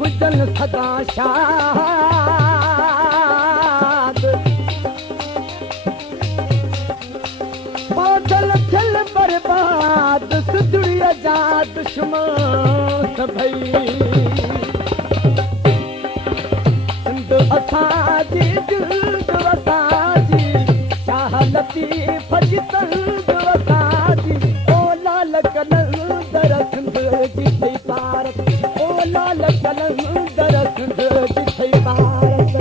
हुजन सदा शाद बादल थियल बर्बाद सुधड़ीअ जा दुश्मन सभई सिंध असांजी दिलि असांजी शाह लतीफ़ जी तंग असांजी ओ लाल कलंदर सिंध जी थई भारत ओ लाल कलंदर सिंध जी थई भारत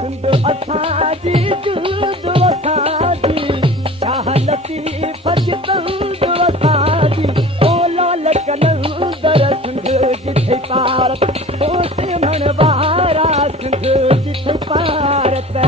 सिंध असांजी दिलि असांजी शाह लतीफ़ जी तंग असांजी ओ लाल कलंदर सिंध जी थई भारत ओ सिमण वारा सिंध जी थई भारत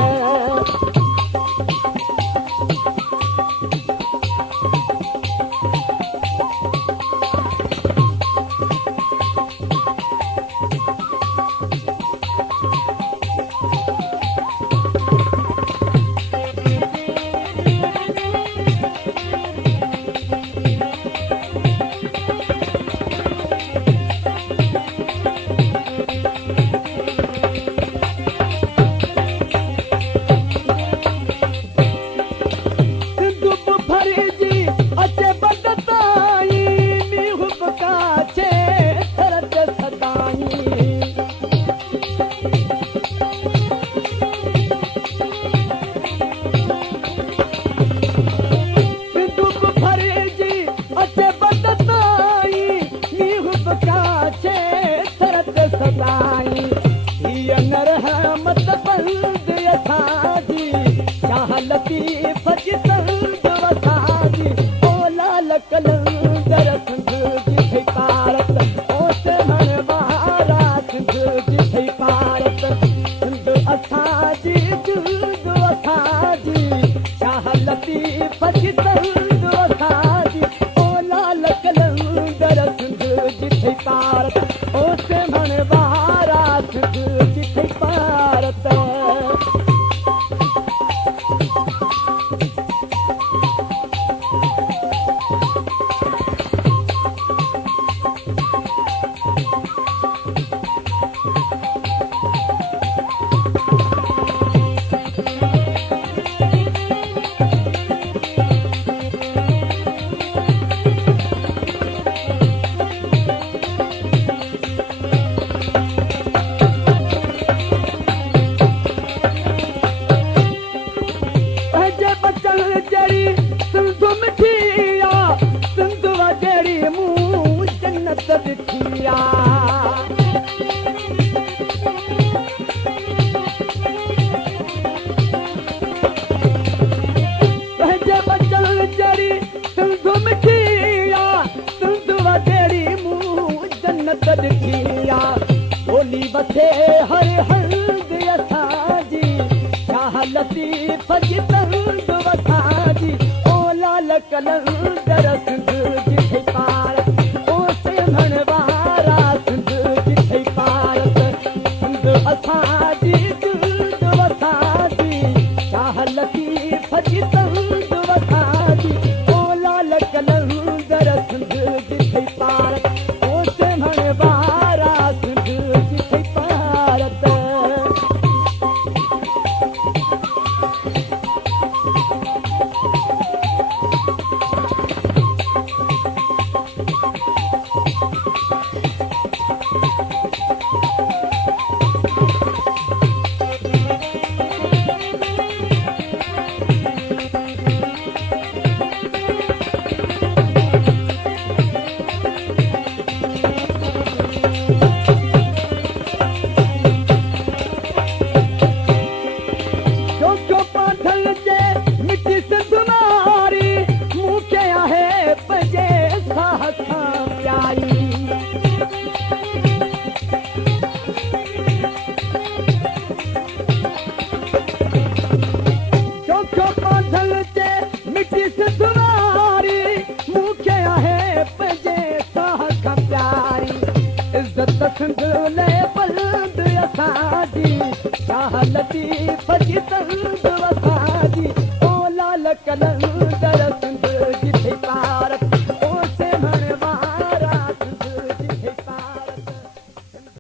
हर हंद असांजी शाह लतीफ़ जी तंग असांजी ओ लाल कलंदर सिंध जी थई भारत ओ सिमण वारा सिंध जी थई भारत सिंध असांजी दिलि असांजी शाह लतीफ़ जी तंग असांजी ओ लाल कलंदर सिंध जी थई भारत ओ सिमण वारा सिंध जी थई भारत असांजी शाह लतीफ़ जी तंद